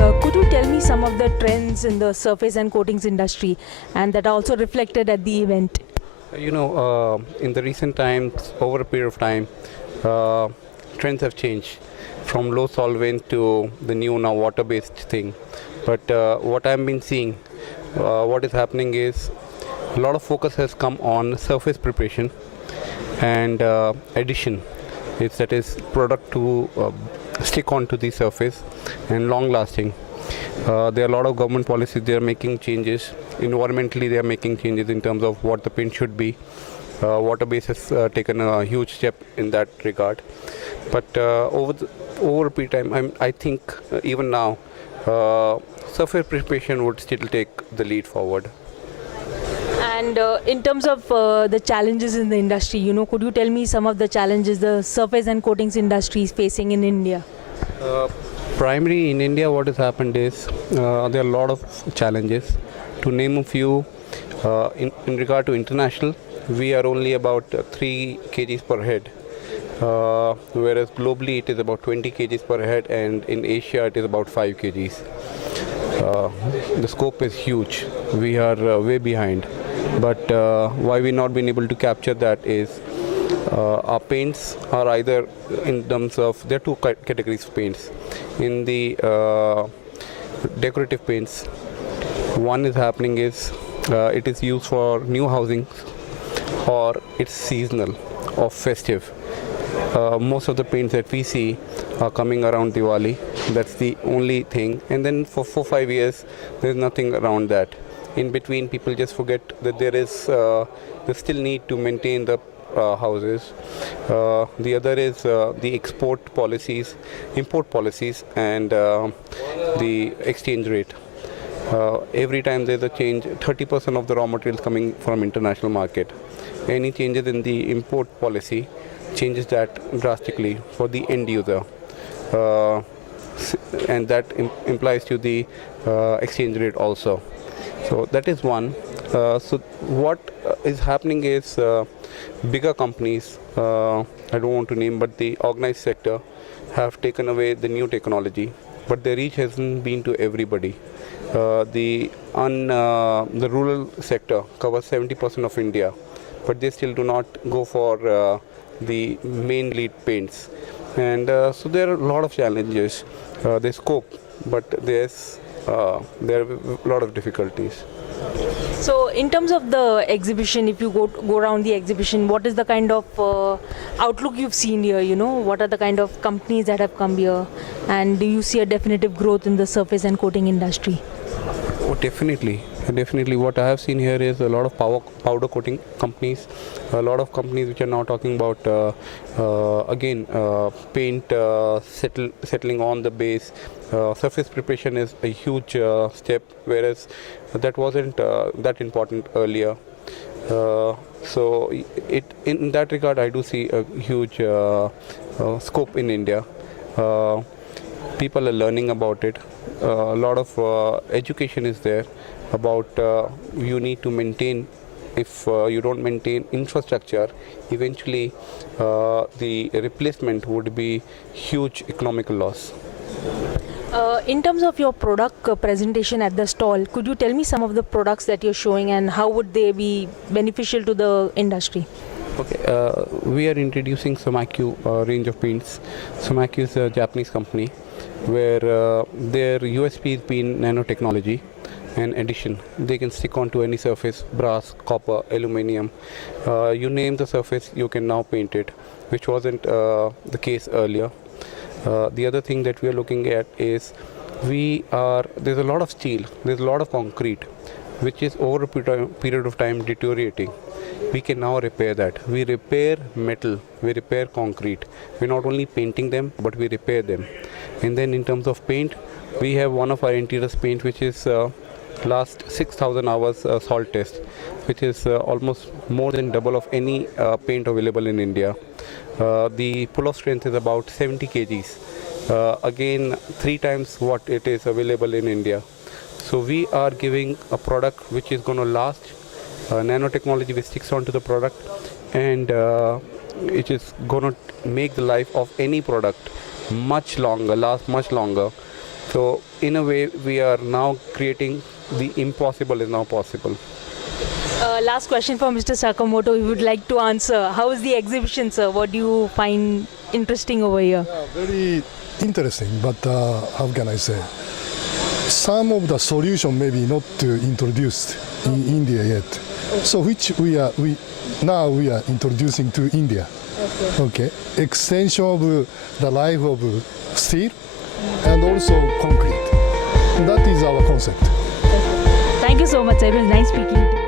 Could you tell me some of the trends in the surface and coatings industry and that are also reflected at the event? In the recent times, over a period of time, trends have changed from low solvent to the new now water-based thing. But what I've been seeing, what is happening is a lot of focus has come on surface preparation and addition. That is product to stick onto the surface and long lasting. There are a lot of government policies, they are making changes. Environmentally, they are making changes in terms of what the paint should be. Water-based has taken a huge step in that regard. But over a period of time, I think even now, surface preparation would still take the lead forward. And in terms of the challenges in the industry, could you tell me some of the challenges the surface and coatings industry is facing in India? Primarily in India, what has happened is there are a lot of challenges. To name a few, in regard to international, we are only about 3 kgs per head, whereas globally it is about 20 kgs per head, and in Asia it is about 5 kgs. The scope is huge. We are way behind. But why we not been able to capture that is our paints are either in terms of, there are two categories of paints. In the decorative paints, one is happening is it is used for new housing or it's seasonal or festive. Most of the paints that we see are coming around Diwali. That's the only thing. And then for 4-5 years, there's nothing around that. In between, people just forget that they still need to maintain the houses. The other is the import policies, and the exchange rate. Every time there's a change, 30% of the raw materials coming from international market. Any changes in the import policy changes that drastically for the end user. And that implies to the exchange rate also. So that is one. So what is happening is bigger companies, I don't want to name, but the organized sector have taken away the new technology, but the reach hasn't been to everybody. The rural sector covers 70% of India, but they still do not go for the main lead paints. And so there are a lot of challenges. There's scope, but there are a lot of difficulties. So in terms of the exhibition, if you go around the exhibition, what is the kind of outlook you've seen here? What are the kind of companies that have come here, and do you see a definitive growth in the surface and coating industry? Oh, definitely. What I have seen here is a lot of powder coating companies, a lot of companies which are now talking about paint settling on the base. Surface preparation is a huge step, whereas that wasn't that important earlier. So in that regard, I do see a huge scope in India. People are learning about it. A lot of education is there about you need to maintain. If you don't maintain infrastructure, eventually the replacement would be huge economical loss. In terms of your product presentation at the stall, could you tell me some of the products that you're showing and how would they be beneficial to the industry? Okay, we are introducing Sakamoto range of paints. Sakamoto is a Japanese company where their USP has been nanotechnology and addition. They can stick onto any surface, brass, copper, aluminium. You name the surface, you can now paint it, which wasn't the case earlier. The other thing that we are looking at is there's a lot of steel, there's a lot of concrete, which is over a period of time deteriorating. We can now repair that. We repair metal, we repair concrete. We're not only painting them, but we repair them. And then in terms of paint, we have one of our interiors paint, which is last 6,000 hours salt test, which is almost more than double of any paint available in India. The pull-off strength is about 70 kgs, again 3 times what it is available in India. So we are giving a product which is going to last, nanotechnology which sticks onto the product, and it is going to make the life of any product much longer, last much longer. So in a way, we are now creating the impossible is now possible. Last question for Mr. Sakamoto, we would like to answer. How is the exhibition, sir? What do you find interesting over here? Yeah, very interesting, but how can I say? Some of the solution maybe not introduced in India yet. So which we are introducing to India. Okay. Extension of the life of steel and also concrete. That is our concept. Thank you so much, sir. It was nice speaking to you.